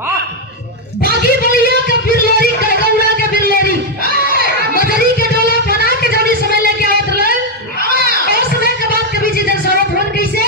बागी बोलिया के बिरलेरी गौड़ा के बिरलेरी मजरी के डोला बना के जब समय लेके आवत रहल और समय के बाद कभी जिधर सड़क बन कैसे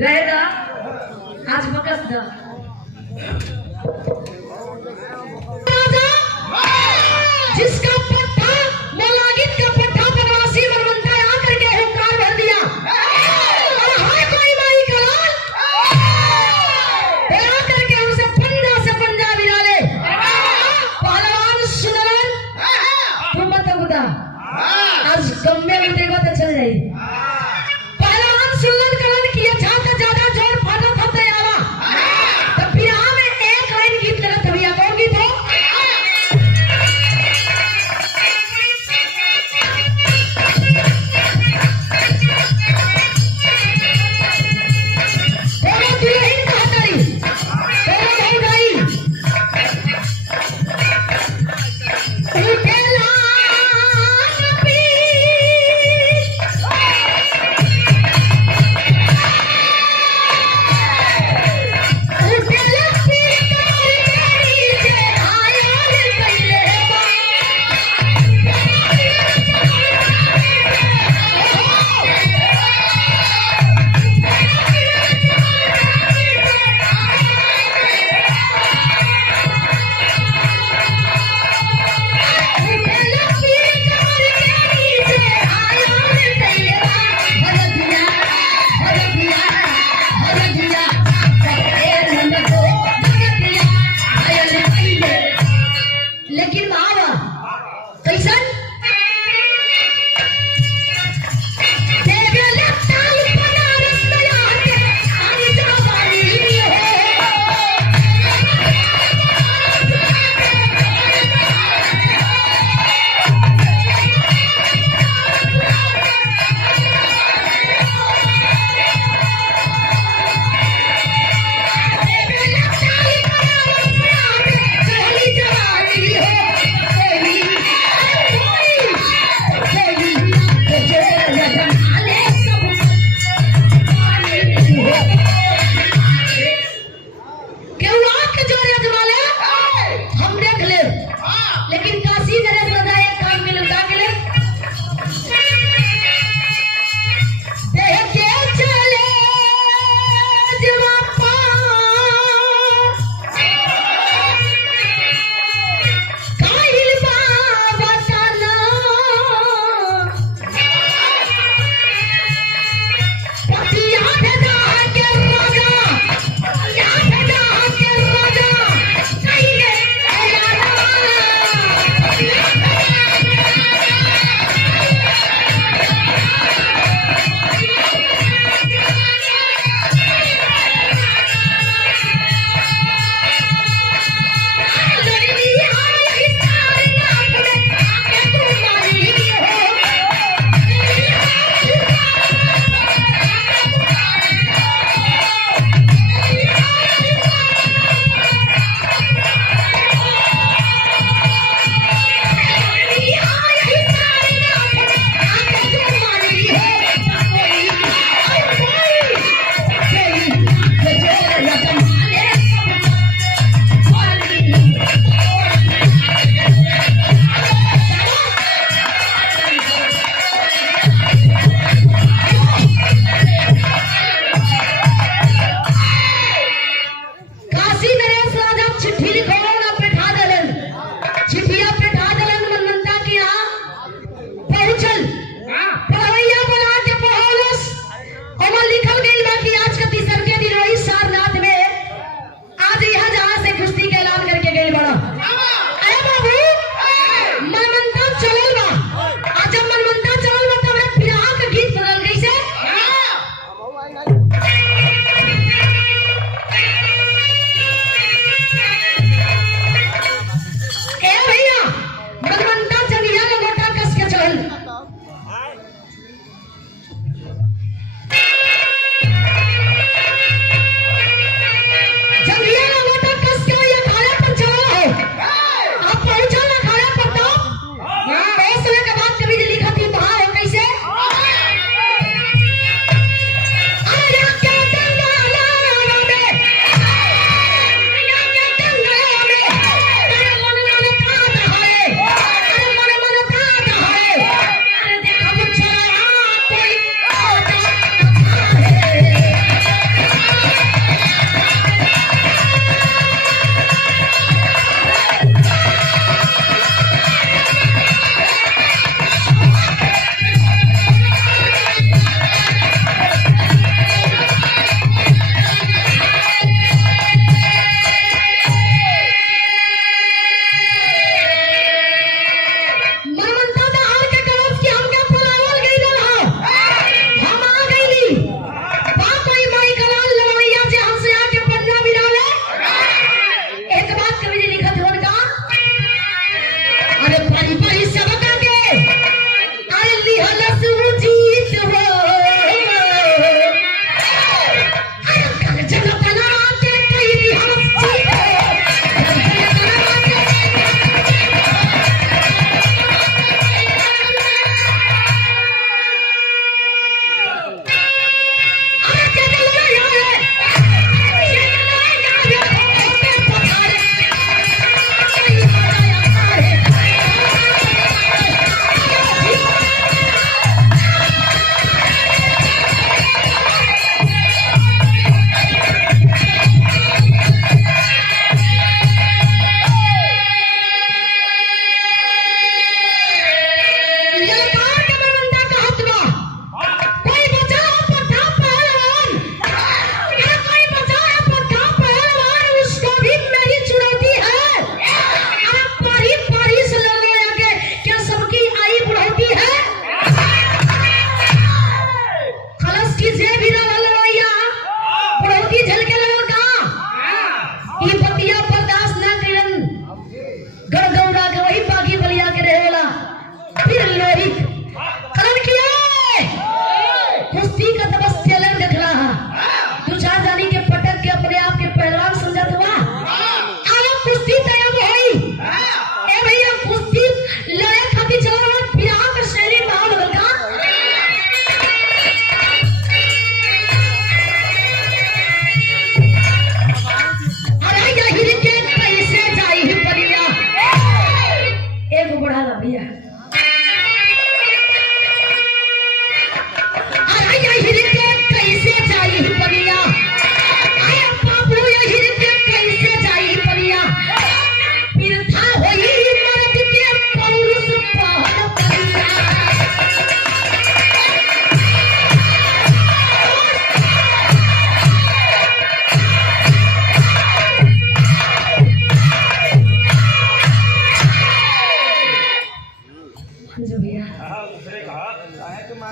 रहेगा आज बकस दा जिसका पट्टा मौलागित का पट्टा बनवासी बलवंता आकर के हुंकार भर दिया।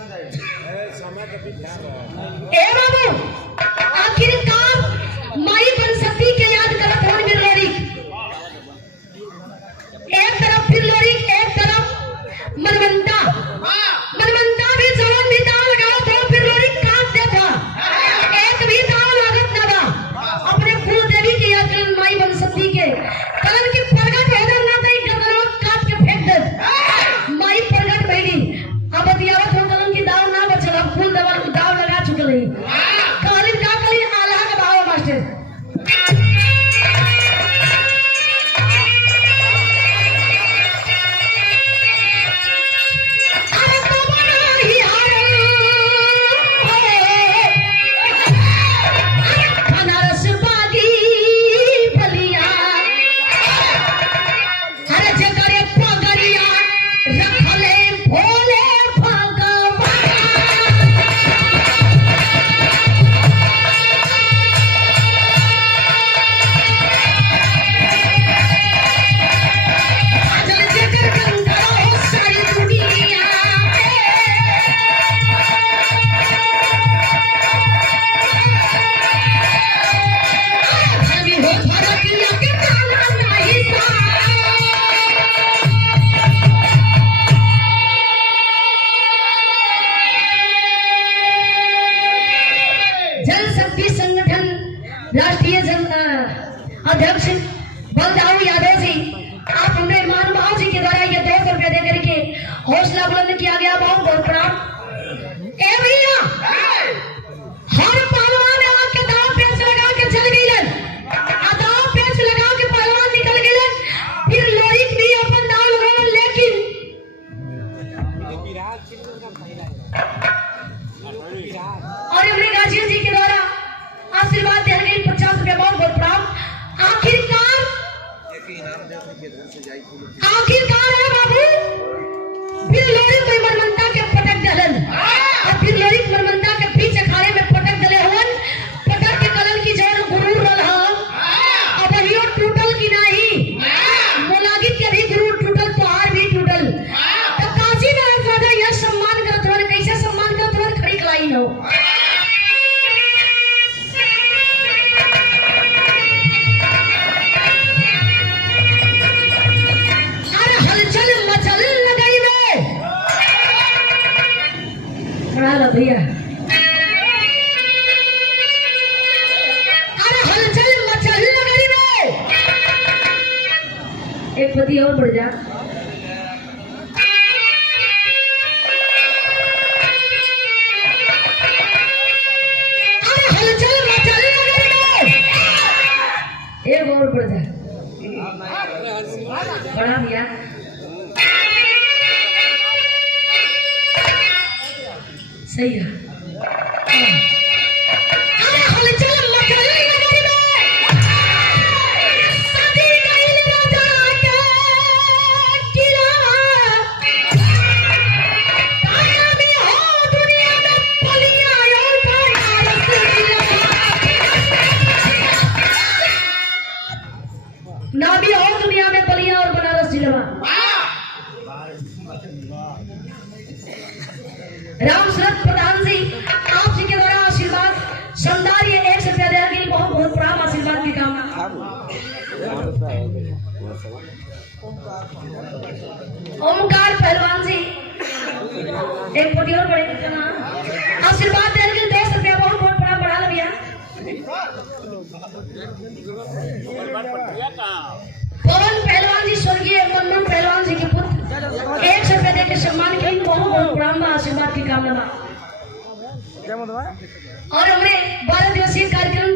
ए बाबू आखिरकार माई बन सकती के याद करत हो बिरलोरी। एक तरफ बिरलोरी, एक तरफ मनमंता। मनमंता भी जवान भी दाव लगाओ तो बिरलोरी काट देता। एक भी दाव लागत ना था। अपने कुल देवी के याद करन माई बन सकती के कलन की प्रगट होदर ना तई गदरो काट के फेंक दे। माई प्रगट भइली। अब दियावत हो कलन की दाव ना बचल। अब कुल दवा दाव लगा चुकल है। कालिन का कलिन आल्हा का भाव मास्टर। राष्ट्रीय अध्यक्ष बलदाऊ यादव जी, आप हमने महानुभाव जी के द्वारा ये 200 रुपए दे करके हौसला बुलंद किया गया। बहुत बहुत प्रणाम। ए भैया हर पहलवान आके दाव पेच लगा के चल गइलन। दाव पेच लगा के पहलवान निकल गइलन। फिर लोरिक भी अपन दाव लगावन, लेकिन और हमने गाजिया जी के द्वारा आशीर्वाद दे गई 50 रुपए। बहुत बहुत प्रणाम। आखिरकार है बाबू फिर लोरी कोई मनमंता के पटक दलन। और फिर लोरी मनमंता के बीच अखाड़े में पटक दले हवन। पटक के कलन की जौन गुरूर रल ह अब हियो टूटल की नहीं। मोलागित के भी गुरूर टूटल, पहाड़ भी टूटल। तो काशी में राजा यह सम्मान करत हवन। कैसे सम्मान करत हवन? खड़ी कलाई हो। भैया अरे हलचल मचल नगरी में। एक पति और बढ़ जा। अरे हलचल मचल नगरी में। एक और बढ़ जा। बड़ा भैया सही है। अरे हलचल मचल नगरी में। सदी गइल राजा के किला। ताया भी हो दुनिया में पलिया और बनारस जिला। ना भी हो दुनिया में पलिया और बनारस जिला। राम शरद प्रधान जी, आप जी के द्वारा आशीर्वाद शानदार ये 100 रुपया देने के लिए बहुत बहुत प्रणाम। आशीर्वाद की कामना। ओमकार पहलवान जी एक पति और बड़े आशीर्वाद देने के लिए 200 रुपया। बहुत बहुत प्रणाम। बढ़ा लो भैया। पवन पहलवान जी स्वर्गीय मनमोहन पहलवान जी के पुत्र 100 रुपया दे के सम्मान के लिए बहुत बहुत प्रणाम। आशीर्वाद की कामना। और हमने 12 दिवसीय कार्यक्रम